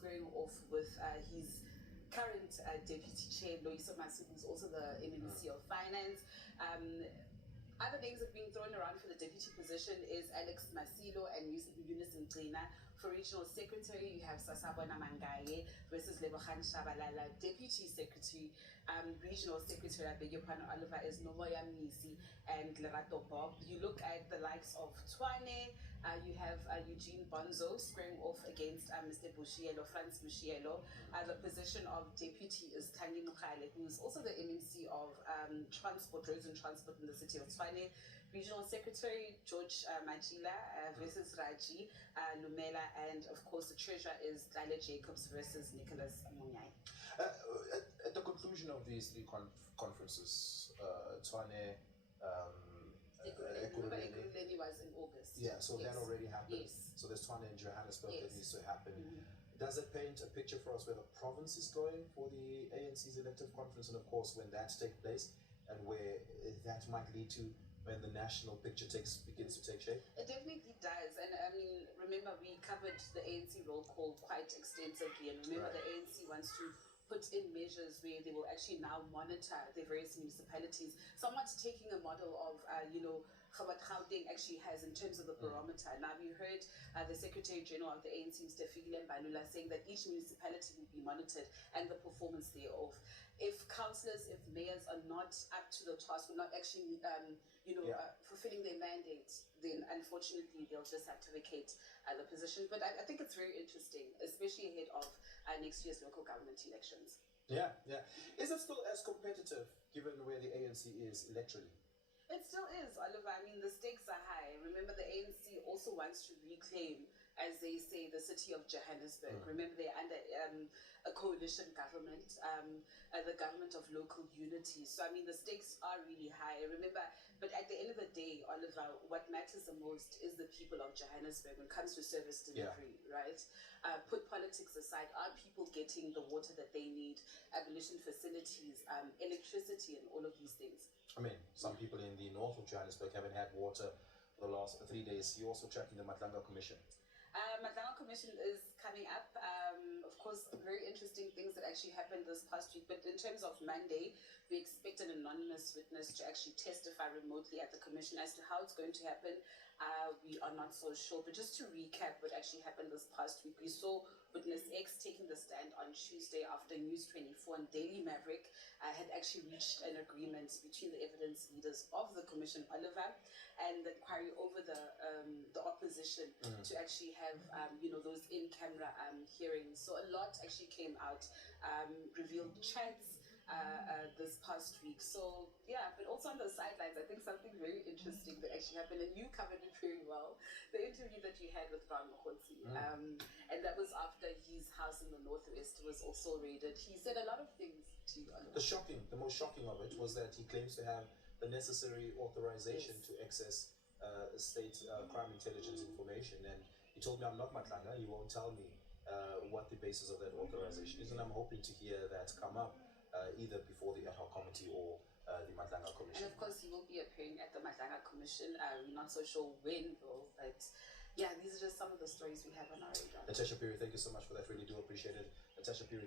squaring off with his current deputy chair, Loyiso Masuku, who's also the MMC of Finance. Other names that are being thrown around for the deputy position is Alex Masilo and Eunice Mgcina. For regional secretary, you have Sasabona Mangaye versus Lebogang Shabalala. Deputy secretary, regional secretary, I beg your pardon, Oliver, is Nomoya Mnisi and Lerato Bob. You look at the likes of Tshwane, you have Eugene Bonzo squaring off against Mr. Bushielo, Franz Bushielo. The position of deputy is Tangi Mukhale, who is also the MMC of Transport, Roads and Transport in the city of Tshwane. Regional Secretary George Majila versus Raji Lumela, and of course the treasurer is Dale Jacobs versus Nicholas Munyai. At the conclusion of these three conferences, Tshwane, Ekurhuleni was in August. Yeah, so yes. That already happened. Yes. So there's Tshwane in Johannesburg yes. that needs to happen. Does it paint a picture for us where the province is going for the ANC's elective conference, and of course when that takes place, and where that might lead to when the national picture begins to take shape? It definitely does. And I mean, remember we covered the ANC roll call quite extensively, and remember the ANC wants to put in measures where they will actually now monitor the various municipalities, somewhat taking a model of, what Gauteng actually has in terms of the barometer. Now, we heard the Secretary General of the ANC, Mr. Fikile Mbalula, saying that each municipality will be monitored and the performance thereof. If councillors, if mayors are not up to the task, will not actually, fulfilling their mandate, then unfortunately they'll just have to vacate the position. But I think it's very interesting, especially ahead of next year's local government elections. Yeah. Is it still as competitive given where the ANC is electorally? It still is, Oliver. I mean, the stakes are high. Remember, the ANC also wants to reclaim, as they say, the city of Johannesburg. Remember, they're under a coalition government, the government of local unity. So, I mean, the stakes are really high. Remember, but at the end of the day, Oliver, what matters the most is the people of Johannesburg when it comes to service delivery, right? Put politics aside, are people getting the water that they need, abolition facilities, electricity, and all of these things? I mean, some people in the north of Johannesburg haven't had water for the last 3 days. You're also tracking the Matlanga Commission. Matlanga Commission is coming up. Of course, very interesting things that actually happened this past week. But in terms of Monday, we expect an anonymous witness to actually testify remotely at the Commission. As to how it's going to happen, we are not so sure. But just to recap what actually happened this past week, we saw Witness X taking the stand on Tuesday after News 24 and Daily Maverick had actually reached an agreement between the evidence leaders of the Commission, Oliver, and the inquiry over the opposition to actually have those in-camera hearings. So a lot actually came out, revealed chats this past week. So yeah, but also on the sidelines, I think something very interesting that actually happened, and you covered it very well, the interview that you had with Brown Mokgotsi, and that was after his house in the Northwest was also raided. He said a lot of things to you. The most shocking of it was that he claims to have the necessary authorization to access state crime intelligence information, and he told me, I'm not Matlanga, he won't tell me what the basis of that authorization is, and I'm hoping to hear that come up either before the ad hoc committee or the Matlanga Commission. And of course, he will be appearing at the Matlanga Commission. We're not so sure when though, but yeah, these are just some of the stories we have on our radar. Natasha Phiri, thank you so much for that. Really do appreciate it. Natasha Phiri.